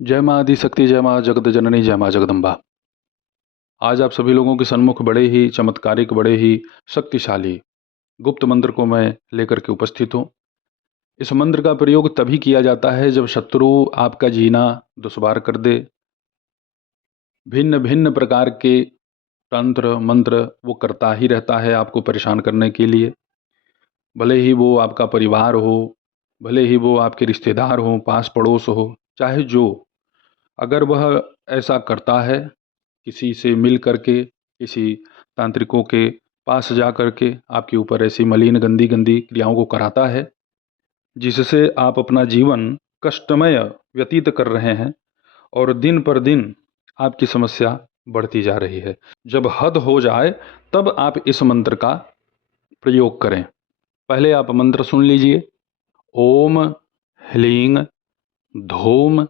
जय माँ आदिशक्ति, जय माँ जगत जननी, जय माँ जगदम्बा। आज आप सभी लोगों के सन्मुख बड़े ही चमत्कारिक, बड़े ही शक्तिशाली गुप्त मंत्र को मैं लेकर के उपस्थित हूँ। इस मंत्र का प्रयोग तभी किया जाता है जब शत्रु आपका जीना दुश्वार कर दे। भिन्न भिन्न प्रकार के तंत्र मंत्र वो करता ही रहता है आपको परेशान करने के लिए। भले ही वो आपका परिवार हो, भले ही वो आपके रिश्तेदार हो, पास पड़ोस हो, चाहे जो, अगर वह ऐसा करता है किसी से मिल करके, किसी तांत्रिकों के पास जा करके आपके ऊपर ऐसी मलिन गंदी गंदी क्रियाओं को कराता है जिससे आप अपना जीवन कष्टमय व्यतीत कर रहे हैं और दिन पर दिन आपकी समस्या बढ़ती जा रही है। जब हद हो जाए तब आप इस मंत्र का प्रयोग करें। पहले आप मंत्र सुन लीजिए। ओम ह्लीं धूम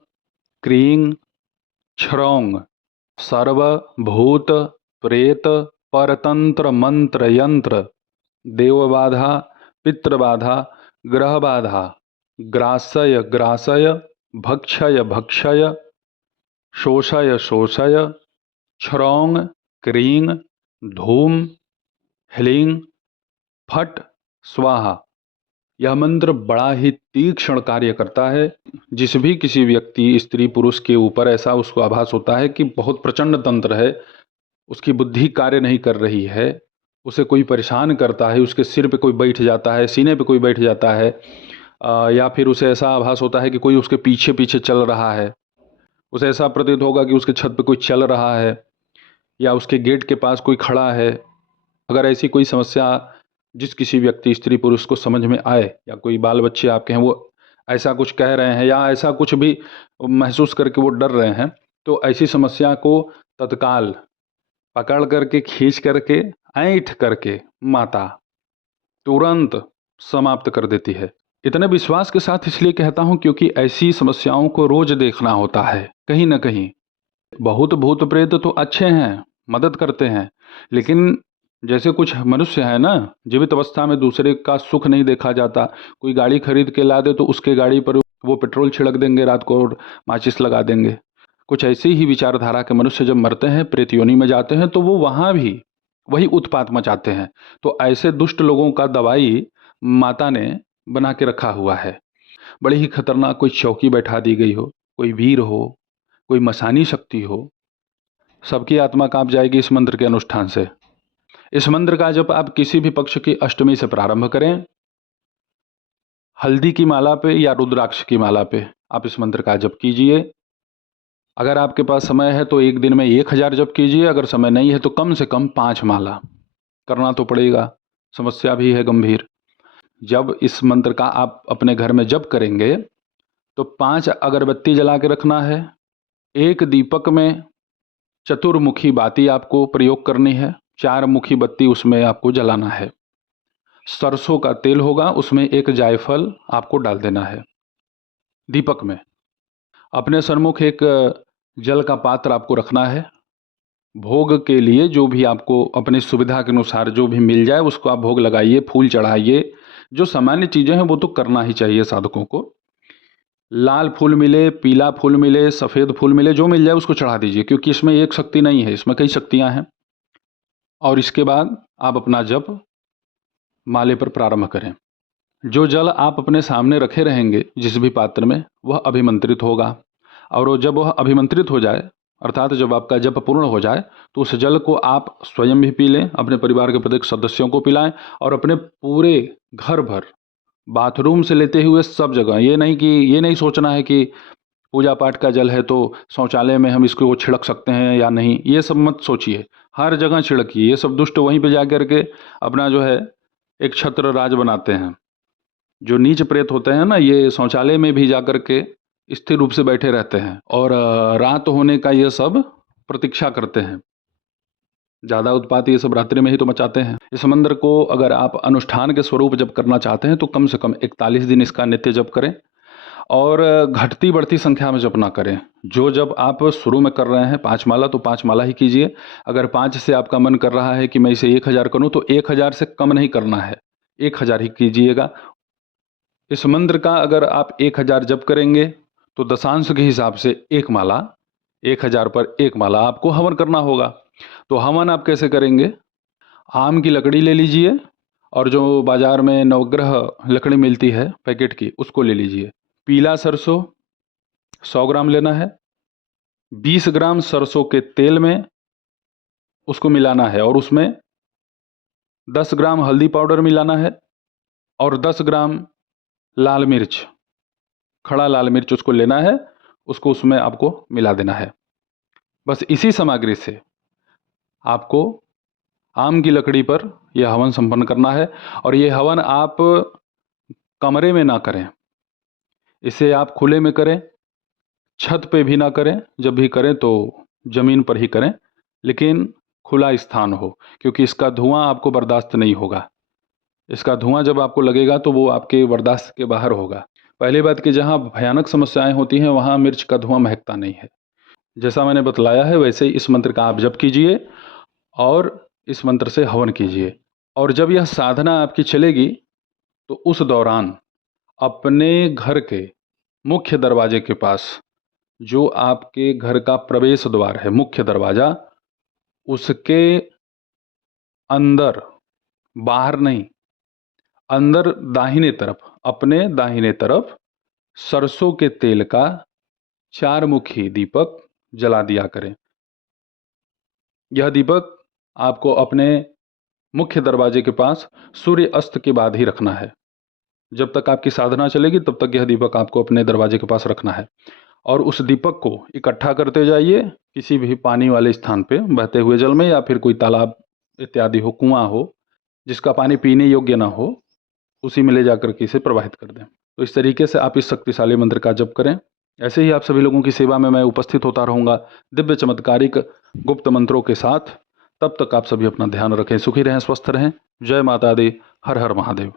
क्रीं क्षरौं सर्वभूत प्रेत परतंत्र मंत्र यंत्र देवबाधा पितृबाधा ग्रहबाधा ग्रासय ग्रासय भक्षय भक्षय शोषय शोषय क्षरौं क्रीं धूम ह्लीं फट स्वाहा। यह मंत्र बड़ा ही तीक्ष्ण कार्य करता है। जिस भी किसी व्यक्ति, स्त्री पुरुष के ऊपर ऐसा उसको आभास होता है कि बहुत प्रचंड तंत्र है, उसकी बुद्धि कार्य नहीं कर रही है, उसे कोई परेशान करता है, उसके सिर पे कोई बैठ जाता है, सीने पे कोई बैठ जाता है, या फिर उसे ऐसा आभास होता है कि कोई उसके पीछे पीछे चल रहा है, उसे ऐसा प्रतीत होगा कि उसके छत पे कोई चल रहा है या उसके गेट के पास कोई खड़ा है। अगर ऐसी कोई समस्या जिस किसी व्यक्ति, स्त्री पुरुष को समझ में आए, या कोई बाल बच्चे आपके हैं वो ऐसा कुछ कह रहे हैं या ऐसा कुछ भी महसूस करके वो डर रहे हैं, तो ऐसी समस्या को तत्काल पकड़ करके, खींच करके, ऐंठ करके माता तुरंत समाप्त कर देती है। इतने विश्वास के साथ इसलिए कहता हूँ क्योंकि ऐसी समस्याओं को रोज देखना होता है। कहीं ना कहीं बहुत भूत प्रेत तो अच्छे हैं, मदद करते हैं, लेकिन जैसे कुछ मनुष्य है ना, जीवित अवस्था में दूसरे का सुख नहीं देखा जाता। कोई गाड़ी खरीद के ला दे तो उसके गाड़ी पर वो पेट्रोल छिड़क देंगे रात को और माचिस लगा देंगे। कुछ ऐसी ही विचारधारा के मनुष्य जब मरते हैं, प्रेत योनि में जाते हैं, तो वो वहाँ भी वही उत्पात मचाते हैं। तो ऐसे दुष्ट लोगों का दवाई माता ने बना के रखा हुआ है। बड़ी ही खतरनाक कोई चौकी बैठा दी गई हो, कोई वीर हो, कोई मसानी शक्ति हो, सबकी आत्मा कांप जाएगी इस मंत्र के अनुष्ठान से। इस मंत्र का जब आप किसी भी पक्ष की अष्टमी से प्रारंभ करें, हल्दी की माला पे या रुद्राक्ष की माला पे आप इस मंत्र का जप कीजिए। अगर आपके पास समय है तो एक दिन में 1000 जप कीजिए, अगर समय नहीं है तो कम से कम 5 माला करना तो पड़ेगा, समस्या भी है गंभीर। जब इस मंत्र का आप अपने घर में जप करेंगे तो 5 अगरबत्ती जला के रखना है। एक दीपक में चतुर्मुखी बाती आपको प्रयोग करनी है, 4 मुखी बत्ती उसमें आपको जलाना है। सरसों का तेल होगा, उसमें एक जायफल आपको डाल देना है दीपक में। अपने सन्मुख एक जल का पात्र आपको रखना है। भोग के लिए जो भी आपको अपनी सुविधा के अनुसार जो भी मिल जाए उसको आप भोग लगाइए, फूल चढ़ाइए। जो सामान्य चीज़ें हैं वो तो करना ही चाहिए साधकों को। लाल फूल मिले, पीला फूल मिले, सफ़ेद फूल मिले, जो मिल जाए उसको चढ़ा दीजिए, क्योंकि इसमें एक शक्ति नहीं है, इसमें कई शक्तियाँ हैं। और इसके बाद आप अपना जप माले पर प्रारंभ करें। जो जल आप अपने सामने रखे रहेंगे जिस भी पात्र में, वह अभिमंत्रित होगा, और जब वह अभिमंत्रित हो जाए, अर्थात जब आपका जप पूर्ण हो जाए, तो उस जल को आप स्वयं भी पी लें, अपने परिवार के प्रत्येक सदस्यों को पिलाएं, और अपने पूरे घर भर, बाथरूम से लेते हुए सब जगह। ये नहीं सोचना है कि पूजा पाठ का जल है तो शौचालय में हम इसको छिड़क सकते हैं या नहीं, ये सब मत सोचिए। हर जगह छिड़किए। ये सब दुष्ट वहीं पे जा कर के अपना जो है एक छत्र राज बनाते हैं। जो नीच प्रेत होते हैं ना, ये शौचालय में भी जा कर के स्थिर रूप से बैठे रहते हैं, और रात होने का ये सब प्रतीक्षा करते हैं। ज़्यादा उत्पात ये सब रात्रि में ही तो मचाते हैं। इस मंत्र को अगर आप अनुष्ठान के स्वरूप जब करना चाहते हैं तो कम से कम 41 दिन इसका नित्य जप करें, और घटती बढ़ती संख्या में जप ना करें। जो जब आप शुरू में कर रहे हैं 5 माला, तो 5 माला ही कीजिए। अगर 5 से आपका मन कर रहा है कि मैं इसे 1000 करूं, तो 1000 से कम नहीं करना है, 1000 ही कीजिएगा। इस मंत्र का अगर आप 1000 जप करेंगे तो दशांश के हिसाब से एक माला, 1000 पर एक माला आपको हवन करना होगा। तो हवन आप कैसे करेंगे? आम की लकड़ी ले लीजिए और जो बाजार में नवग्रह लकड़ी मिलती है पैकेट की, उसको ले लीजिए। पीला सरसों 100 ग्राम लेना है। 20 ग्राम सरसों के तेल में उसको मिलाना है और उसमें 10 ग्राम हल्दी पाउडर मिलाना है और 10 ग्राम लाल मिर्च, खड़ा लाल मिर्च उसको लेना है, उसको उसमें आपको मिला देना है। बस इसी सामग्री से आपको आम की लकड़ी पर यह हवन संपन्न करना है। और ये हवन आप कमरे में ना करें, इसे आप खुले में करें, छत पे भी ना करें। जब भी करें तो ज़मीन पर ही करें, लेकिन खुला स्थान हो, क्योंकि इसका धुआं आपको बर्दाश्त नहीं होगा। इसका धुआं जब आपको लगेगा तो वो आपके बर्दाश्त के बाहर होगा। पहली बात कि जहाँ भयानक समस्याएं होती हैं वहाँ मिर्च का धुआं महकता नहीं है। जैसा मैंने बतलाया है वैसे ही इस मंत्र का आप जप कीजिए और इस मंत्र से हवन कीजिए। और जब यह साधना आपकी चलेगी तो उस दौरान अपने घर के मुख्य दरवाजे के पास, जो आपके घर का प्रवेश द्वार है, मुख्य दरवाजा, उसके अंदर, बाहर नहीं, अंदर दाहिने तरफ, अपने दाहिने तरफ सरसों के तेल का 4 मुखी दीपक जला दिया करें। यह दीपक आपको अपने मुख्य दरवाजे के पास सूर्य अस्त के बाद ही रखना है। जब तक आपकी साधना चलेगी तब तक यह दीपक आपको अपने दरवाजे के पास रखना है। और उस दीपक को इकट्ठा करते जाइए किसी भी पानी वाले स्थान पे, बहते हुए जल में या फिर कोई तालाब इत्यादि हो, कुआं हो जिसका पानी पीने योग्य ना हो, उसी में ले जाकर के इसे प्रवाहित कर दें। तो इस तरीके से आप इस शक्तिशाली मंत्र का जप करें। ऐसे ही आप सभी लोगों की सेवा में मैं उपस्थित होता रहूँगा दिव्य चमत्कारिक गुप्त मंत्रों के साथ। तब तक आप सभी अपना ध्यान रखें, सुखी रहें, स्वस्थ रहें। जय माता दी, हर हर महादेव।